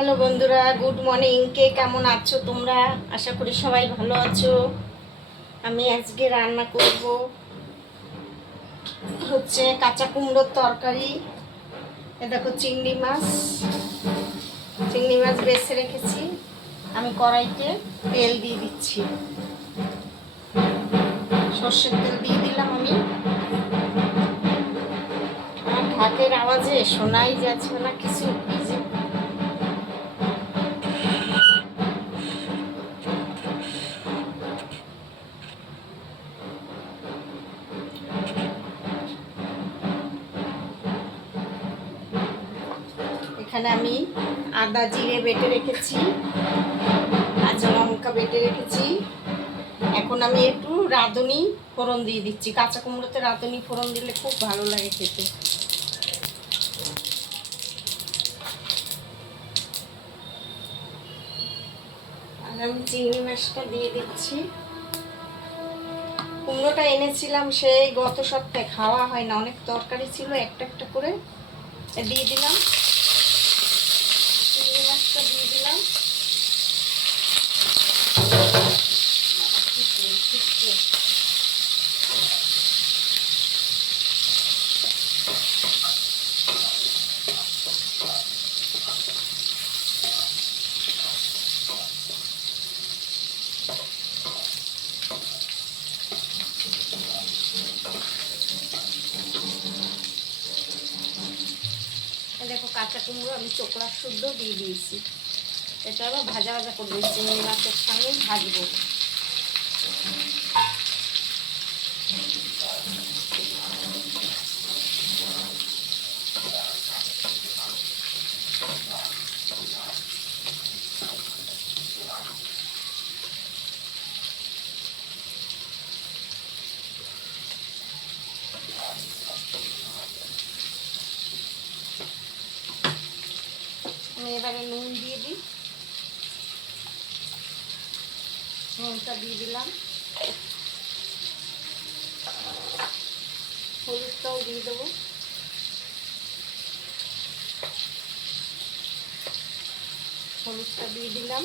Hello বন্ধুরা, good morning. কে কেমন আছো তোমরা? আশা করি সবাই ভালো আছো। আমি আজকে রান্না করব হচ্ছে কাঁচা কুমড়োর তরকারি। এ দেখো চিংড়ি মাছ বেছে রেখেছি। আমি কড়াইতে তেল দিয়ে দিচ্ছি, সর্ষের তেল দিয়ে দিলাম। আমি আমার ঢাকের আওয়াজে শোনাই যাচ্ছে না কিছু। এখানে আমি আদা জিরে বেটে রেখেছি, কাঁচা লঙ্কা বেটে রেখেছি। এখন আমি একটু রাঁধুনি ফোড়ন দিয়ে দিচ্ছি। কাঁচা কুমড়োতে রাঁধুনি ফোড়ন দিলে খুব ভালো লাগে খেতে। আর আমি চিংড়ি মাছটা দিয়ে দিচ্ছি। কুমড়োটা এনেছিলাম সেই গত সপ্তাহে, খাওয়া হয় না, অনেক তরকারি ছিল, একটা একটা করে দিয়ে দিলাম। চিংড়ি মাছটা দিয়ে দিলাম। দেখো কাঁচা কুমড়ো আমি চোকলা শুদ্ধ দিয়ে দিয়েছি। এটা আবার ভাজা ভাজা করে দিয়েছি, চিংড়ি মাছের সঙ্গে ভাজবো। আমি এবারে নুন দিয়ে দিই। নুনটা দিয়ে দিলাম, হলুদটাও দিয়ে দেবো। হলুদটা দিয়ে দিলাম।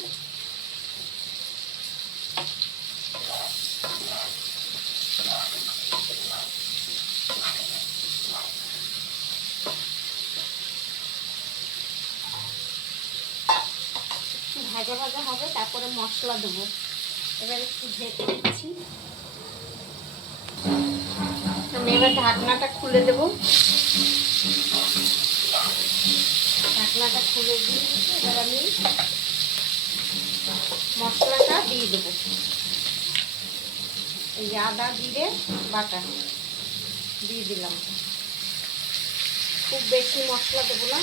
ভাজা ভাজা হবে, তারপরে মশলা দেবো। এবার একটু ঢেকে দিচ্ছি। আমি এবার ঢাকনাটা খুলে দেবো। ঢাকনাটা খুলে দিয়ে এবার আমি মশলাটা দিয়ে দেবো। এই আদা জিরে বাটা দিয়ে দিলাম। খুব বেশি মশলা দেবো না।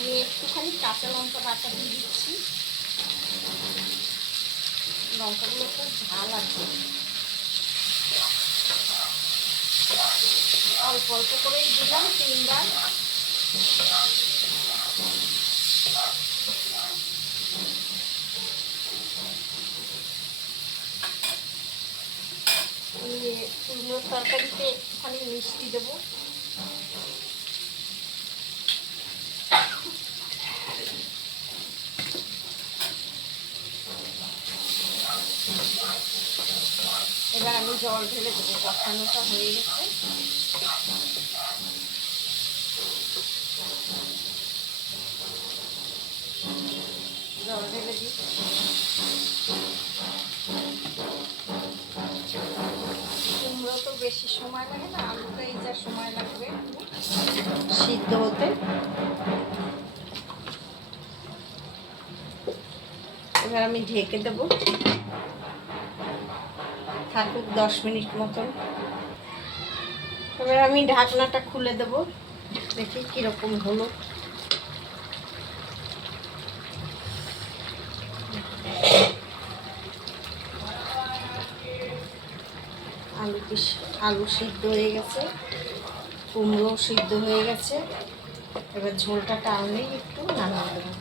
আমি একটুখানি কাঁচা লঙ্কা বাটা দিয়ে দিচ্ছি। লঙ্কাগুলো খুব ঝাল আছে, অল্প অল্প করেই দিলাম 3বার। কুমড়োর তরকারিতে একটুখানি মিষ্টি দেবো। এবার আমি জল ঢেলে দেবো। কষানোটা হয়ে গেছে। জল ঢেলে দিই। কুমড়ো তো বেশি সময় লাগে না, আলুটাই যা সময় লাগবে সিদ্ধ হতে। এবার আমি ঢেকে দেবো, থাকুক 10 মিনিট মতন। এবার আমি ঢাকনাটা খুলে দেবো, দেখি কীরকম হলো। আলু সিদ্ধ হয়ে গেছে, কুমড়ো সিদ্ধ হয়ে গেছে। এবার ঝোলটা টানলেই একটু নামিয়ে দেবো।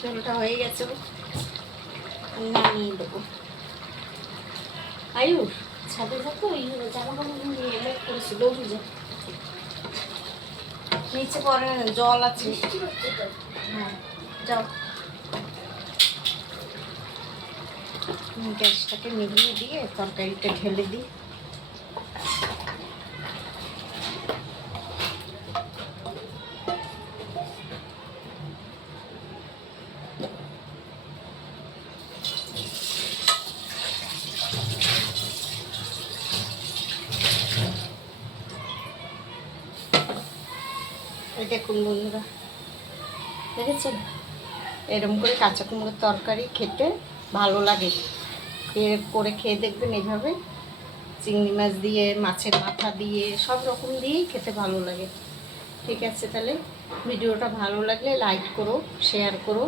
ঝোলটা হয়ে গেছে, নামিয়ে দেবো। আয়ুষ ছাদে যাবো, ওই জামা কাপড় নিয়ে এলে করেছি, দৌড়ে যা, নিচে পরে জল আছে। হ্যাঁ যাও, গ্যাসটাকে নিভিয়ে দিয়ে তরকারিটা ঢেলে দিই। এই দেখুন বন্ধুরা, দেখেছেন এরকম করে কাঁচা কুমড়োর তরকারি খেতে ভালো লাগে। করে খেয়ে দেখবেন এইভাবে, চিংড়ি মাছ দিয়ে, মাছের মাথা দিয়ে, সব রকম দিয়েই খেতে ভালো লাগে। ঠিক আছে, তাহলে ভিডিওটা ভালো লাগলে লাইক করো, শেয়ার করো।